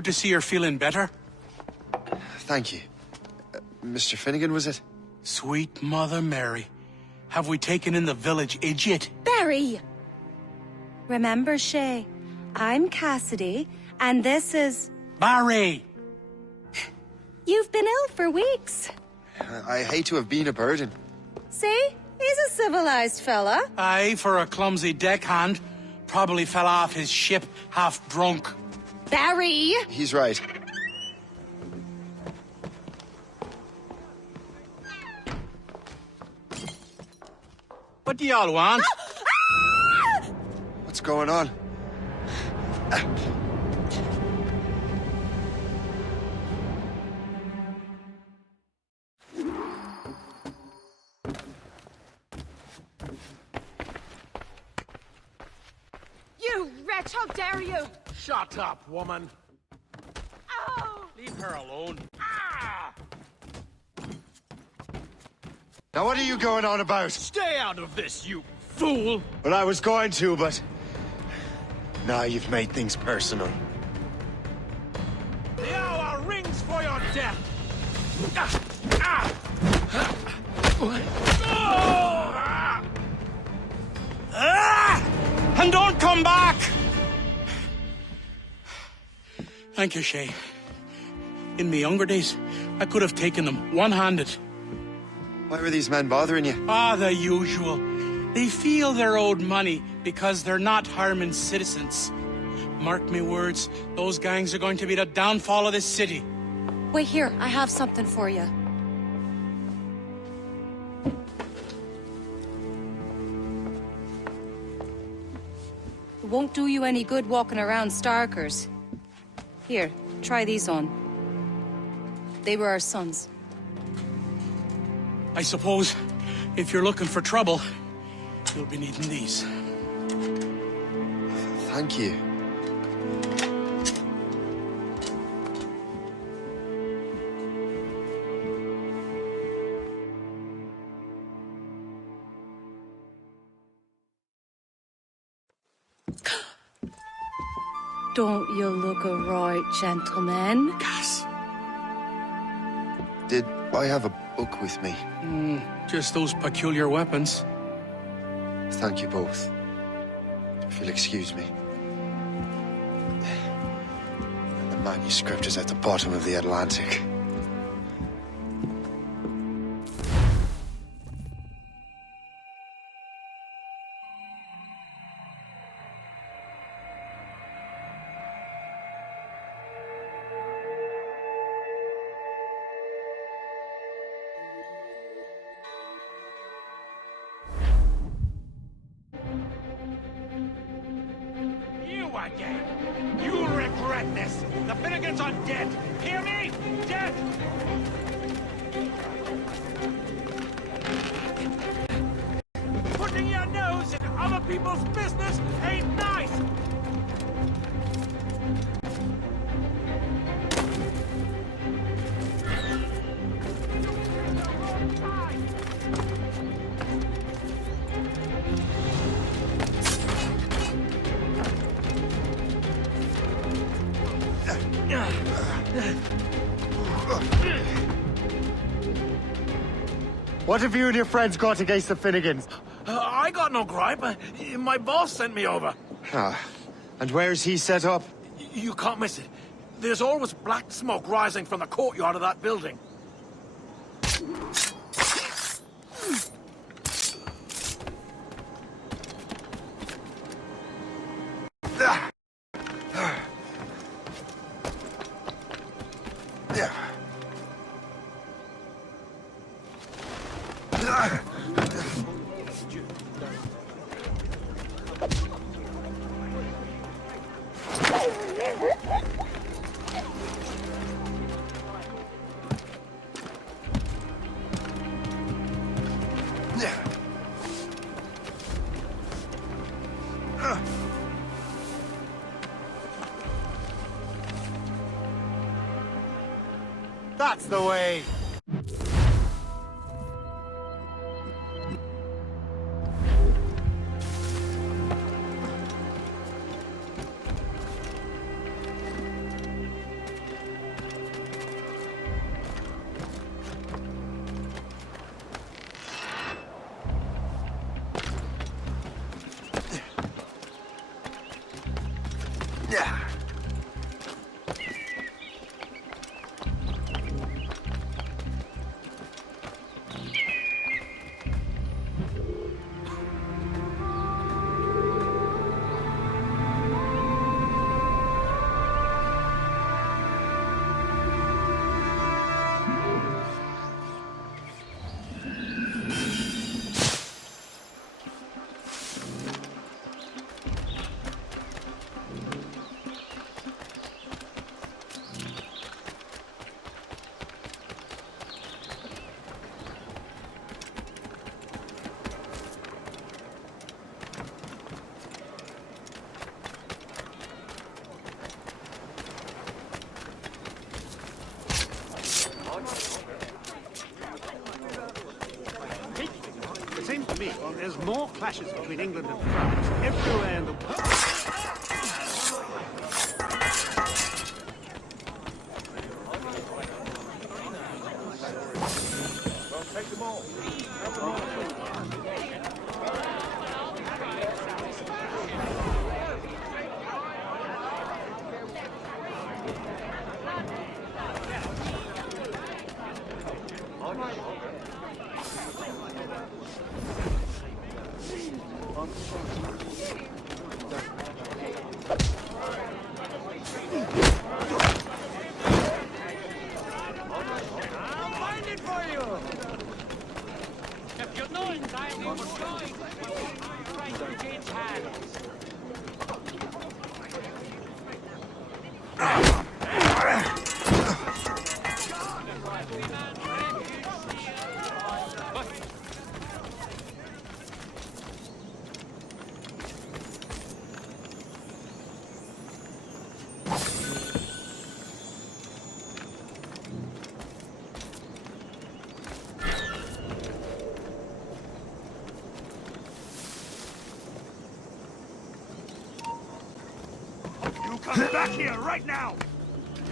Good to see you're feeling better. Thank you. Mr. Finnegan, was it? Sweet Mother Mary. Have we taken in the village idiot? Barry! Remember, Shay, I'm Cassidy, and this is... Barry! You've been ill for weeks. I hate to have been a burden. See? He's a civilized fella. Aye, for a clumsy deckhand. Probably fell off his ship half drunk. Barry! He's right. What do y'all want? What's going on? You wretch, how dare you! Shut up, woman. Oh! Leave her alone. Ah! Now what are you going on about? Stay out of this, you fool! Well, I was going to, but... Now you've made things personal. The hour rings for your death! Ah! Ah! Oh! Ah! And don't come back! Thank you, Shay. In my younger days, I could have taken them one-handed. Why were these men bothering you? Ah, the usual. They feel they're owed money because they're not harming citizens. Mark me words, those gangs are going to be the downfall of this city. Wait here, I have something for you. It won't do you any good walking around Starkers. Here, try these on. They were our sons. I suppose, if you're looking for trouble, you'll be needing these. Thank you. Don't you look a right gentleman? Cass. Did I have a book with me? Just those peculiar weapons. Thank you both. If you'll excuse me. The manuscript is at the bottom of the Atlantic. You again! You'll regret this! The Finnegans are dead! Hear me? Dead! Putting your nose in other people's business ain't nice! What have you and your friends got against the Finnegans? I got no gripe. My boss sent me over. Ah, and where's he set up? You can't miss it. There's always black smoke rising from the courtyard of that building. That's the way! Well, there's more clashes between England and France everywhere in the world. Take them all. Come back here right now!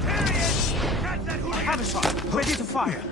There he is! Catch that hooligan! Hammershot, ready to fire.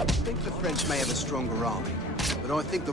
I think the French may have a stronger army, but I think the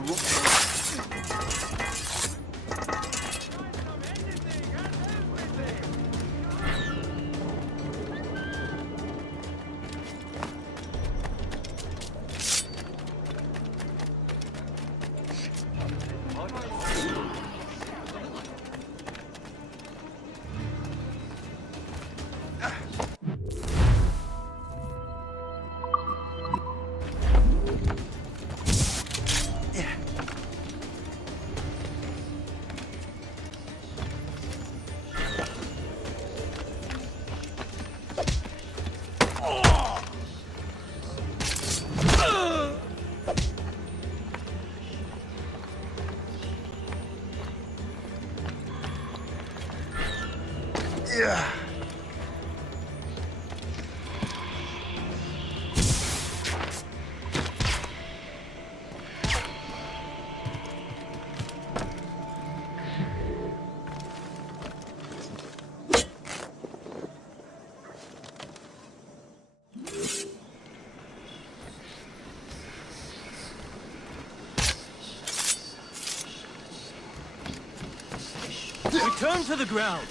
Return to the ground.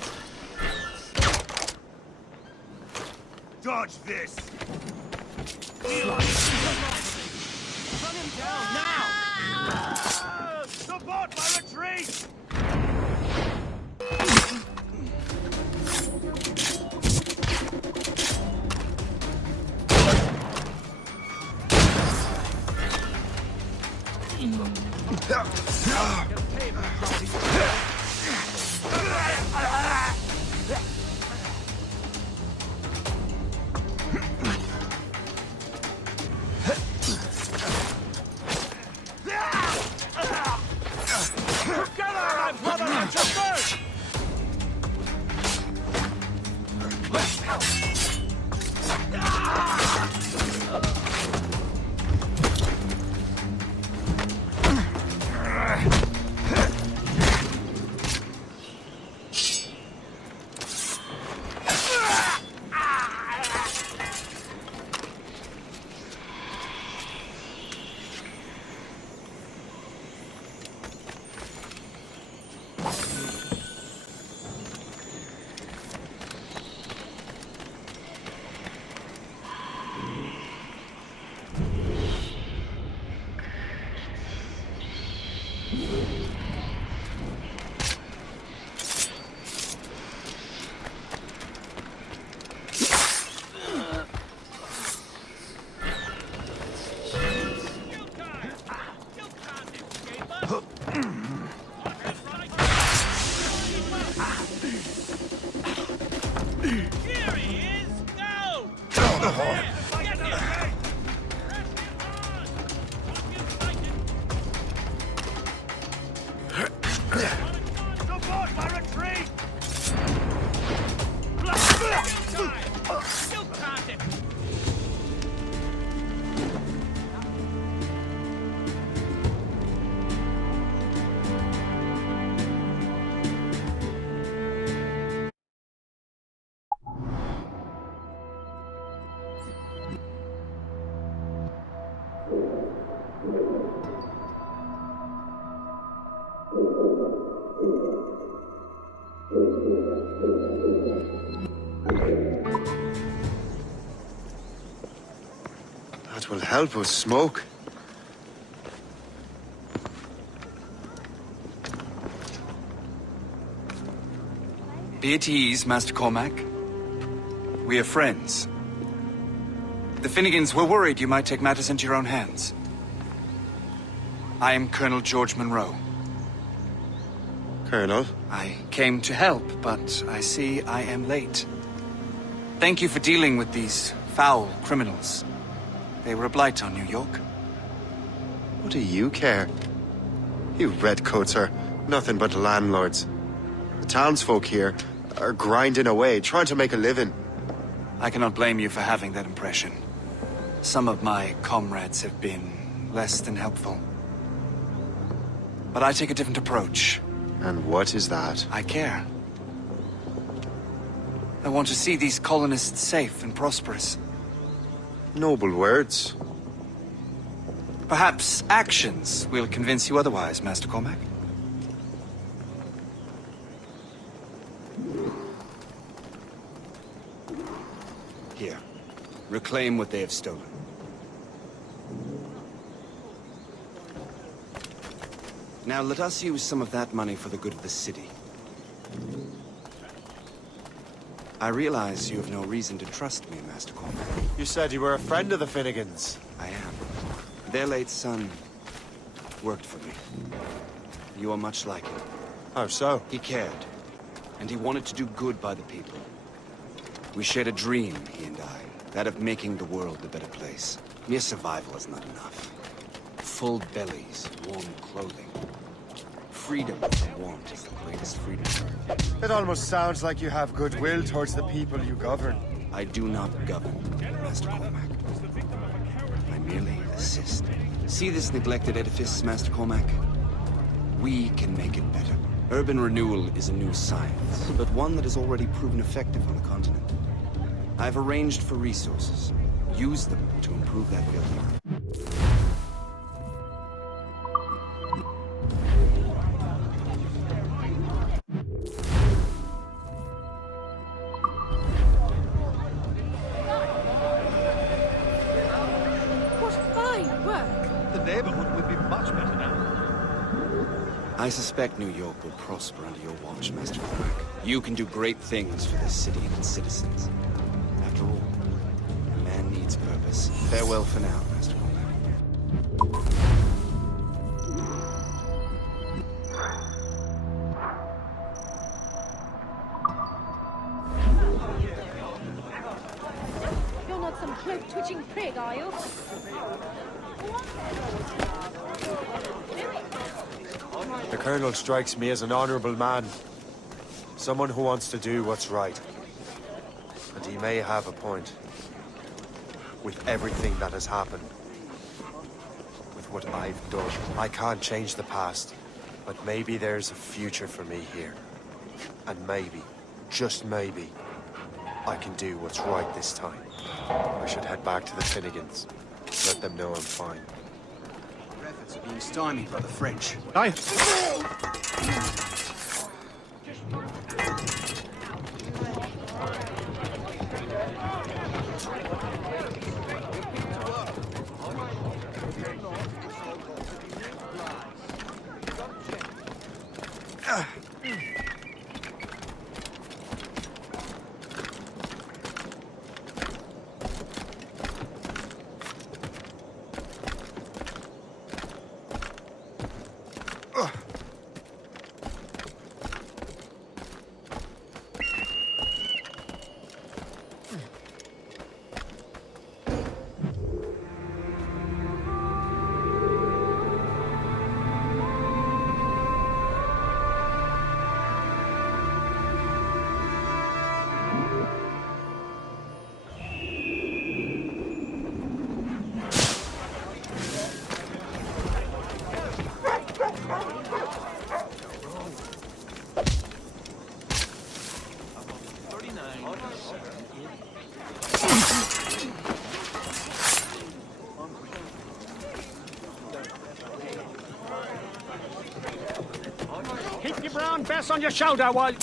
Dodge this! Run him down now! Support my retreat! Support my retreat! Still can't it! That will help us smoke. Be at ease, Master Cormac. We are friends. The Finnegans were worried you might take matters into your own hands. I am Colonel George Monroe. Colonel? I came to help, but I see I am late. Thank you for dealing with these foul criminals. They were a blight on New York. What do you care? You redcoats are nothing but landlords. The townsfolk here are grinding away, trying to make a living. I cannot blame you for having that impression. Some of my comrades have been less than helpful. But I take a different approach. And what is that? I care. I want to see these colonists safe and prosperous. Noble words. Perhaps actions will convince you otherwise, Master Cormac. Here. Reclaim what they have stolen. Now let us use some of that money for the good of the city. I realize you have no reason to trust me, Master Cormac. You said you were a friend of the Finnegans. I am. Their late son worked for me. You are much like him. How so? He cared, and he wanted to do good by the people. We shared a dream, he and I, that of making the world a better place. Mere survival is not enough. Full bellies, warm clothing. Freedom from want is the greatest freedom. It almost sounds like you have goodwill towards the people you govern. I do not govern, Master Cormac. I merely assist. See this neglected edifice, Master Cormac? We can make it better. Urban renewal is a new science, but one that has already proven effective on the continent. I've arranged for resources. Use them to improve that building. What fine work! The neighborhood would be much better now. I suspect New York will prosper under your watch, Master Cormac. You can do great things for this city and its citizens. After all, a man needs purpose. Farewell for now, Master Cormac. You're not some cloak-twitching prig, are you? The Colonel strikes me as an honorable man. Someone who wants to do what's right. And he may have a point. With everything that has happened. With what I've done. I can't change the past. But maybe there's a future for me here. And maybe, just maybe, I can do what's right this time. I should head back to the Finnegans. Let them know I'm fine. Our efforts are being stymied by the French. Aye. Brown Bess on your shoulder while...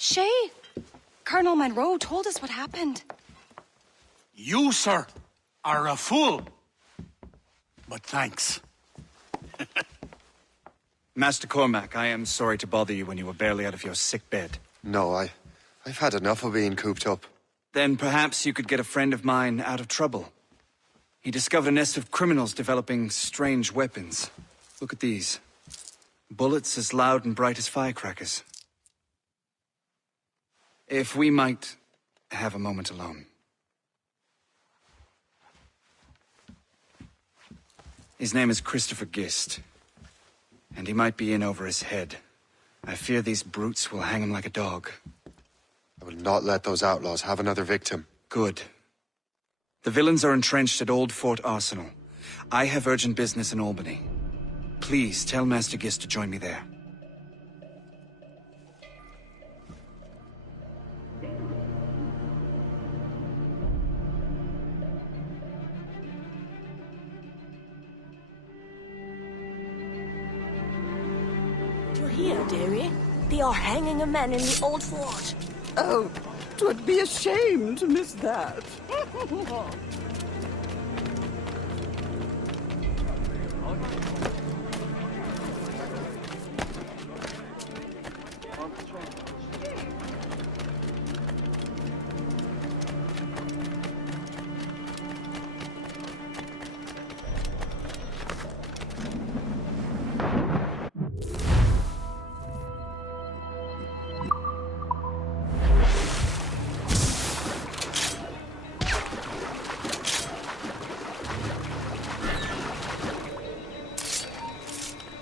Shay, Colonel Monroe told us what happened. You, sir, are a fool. But thanks. Master Cormac, I am sorry to bother you when you were barely out of your sick bed. No, I've had enough of being cooped up. Then perhaps you could get a friend of mine out of trouble. He discovered a nest of criminals developing strange weapons. Look at these. Bullets as loud and bright as firecrackers. If we might have a moment alone. His name is Christopher Gist, and he might be in over his head. I fear these brutes will hang him like a dog. I will not let those outlaws have another victim. Good. The villains are entrenched at Old Fort Arsenal. I have urgent business in Albany. Please tell Master Gist to join me there. Here, dearie. They are hanging a man in the old fort. Oh, 'twould be a shame to miss that.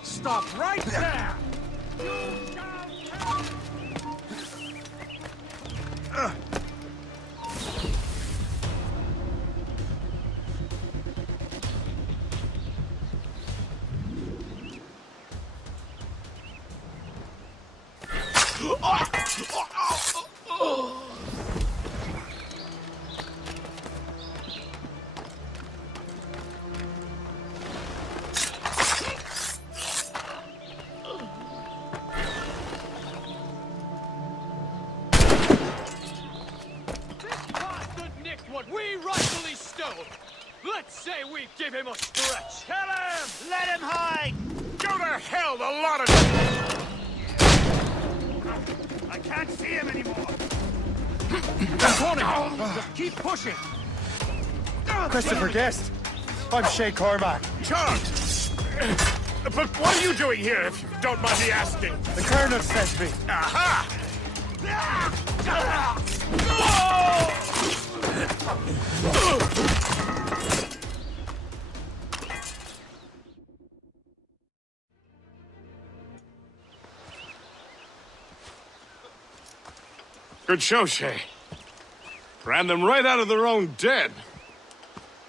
Stop right there! What we rightfully stole. Let's say we give him a stretch. Kill him! Let him hide! Go to hell, the lot of you! I can't see him anymore. Just keep pushing. Christopher Guest. I'm Shay Cormac. Charles! But what are you doing here, if you don't mind me asking? The Colonel sent me. Aha! Good show, Shay. Ran them right out of their own den.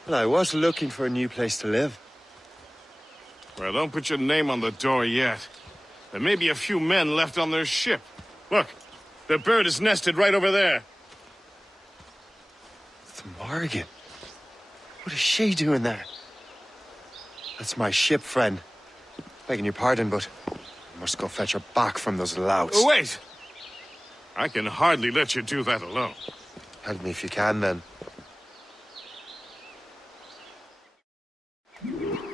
Well, I was looking for a new place to live. Well, don't put your name on the door yet. There may be a few men left on their ship. Look, the bird is nested right over there. It's Morgan. What is she doing there? That's my ship, friend. Begging your pardon, but I must go fetch her back from those louts. Oh, wait! I can hardly let you do that alone. Help me if you can, then.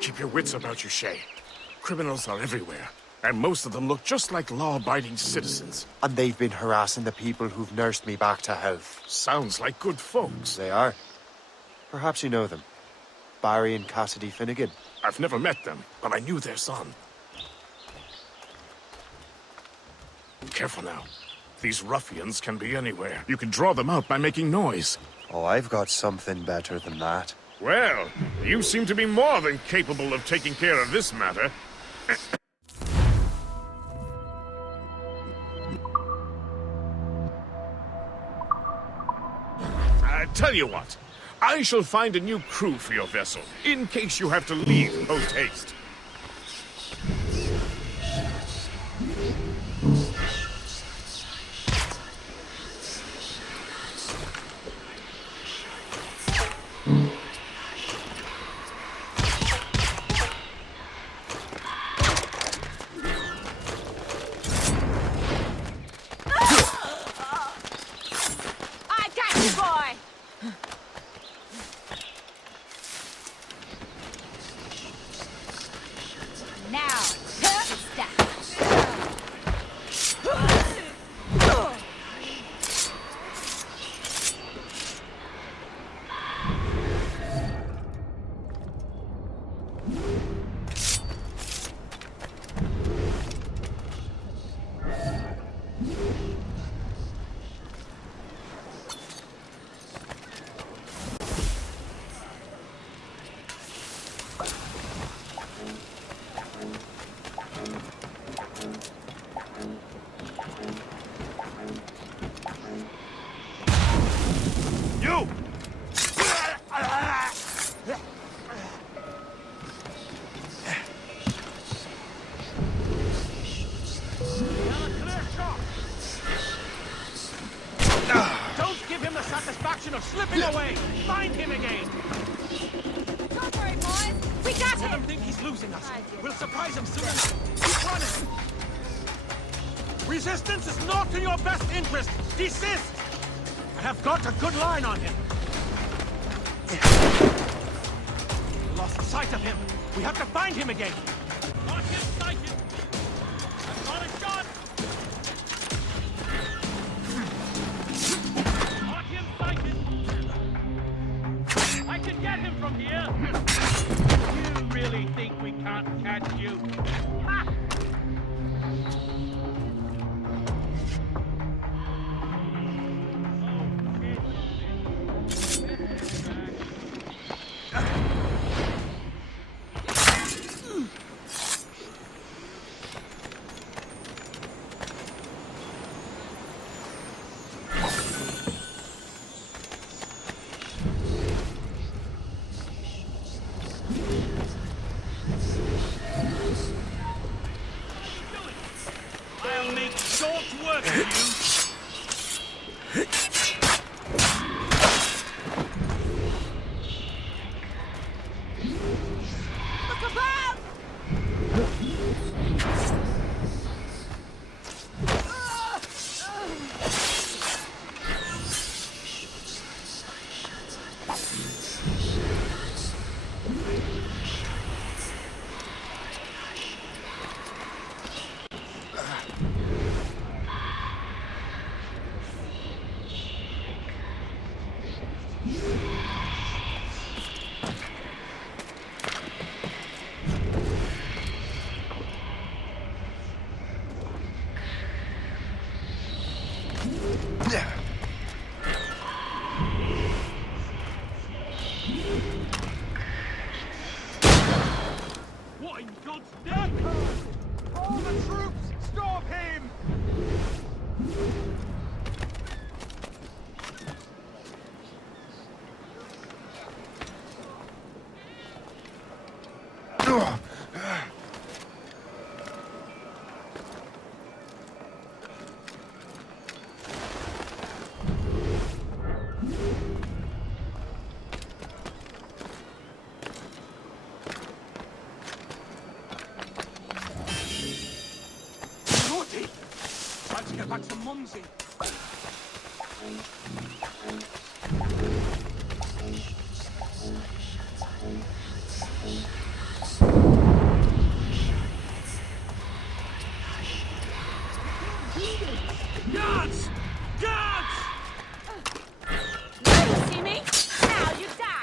Keep your wits about you, Shay. Criminals are everywhere, and most of them look just like law-abiding citizens. And they've been harassing the people who've nursed me back to health. Sounds like good folks. They are. Perhaps you know them. Barry and Cassidy Finnegan. I've never met them, but I knew their son. Careful now. These ruffians can be anywhere. You can draw them out by making noise. Oh, I've got something better than that. Well, you seem to be more than capable of taking care of this matter. I tell you what. I shall find a new crew for your vessel, in case you have to leave post-haste. I got you, boy! Now, stop. You! Don't give him the satisfaction of slipping away! Find him again! Don't worry, boys. We got Let him him! think he's losing us. We'll surprise him soon enough. Keep running! Resistance is not in your best interest! Desist! I have got a good line on him. Lost sight of him. We have to find him again. Got him sighted. I've got a shot. Got him sighted. I can get him from here. You really think we can't catch you? Ha! I'll make short work of you. Look above! What in God's name? All the troops, stop him! catch a mumsy. Guards! Guards! Now you see me? Now you die!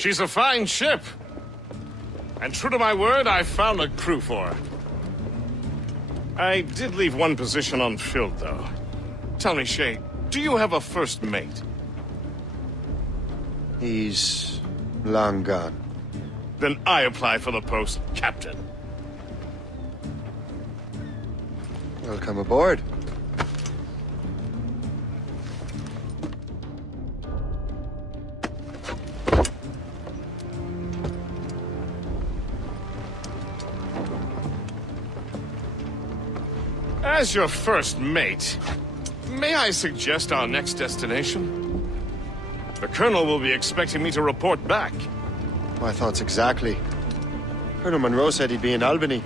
She's a fine ship. And true to my word, I found a crew for her. I did leave one position unfilled, though. Tell me, Shay, do you have a first mate? He's long gone. Then I apply for the post, Captain. Welcome aboard. As your first mate, may I suggest our next destination? The Colonel will be expecting me to report back. My thoughts exactly. Colonel Monroe said he'd be in Albany.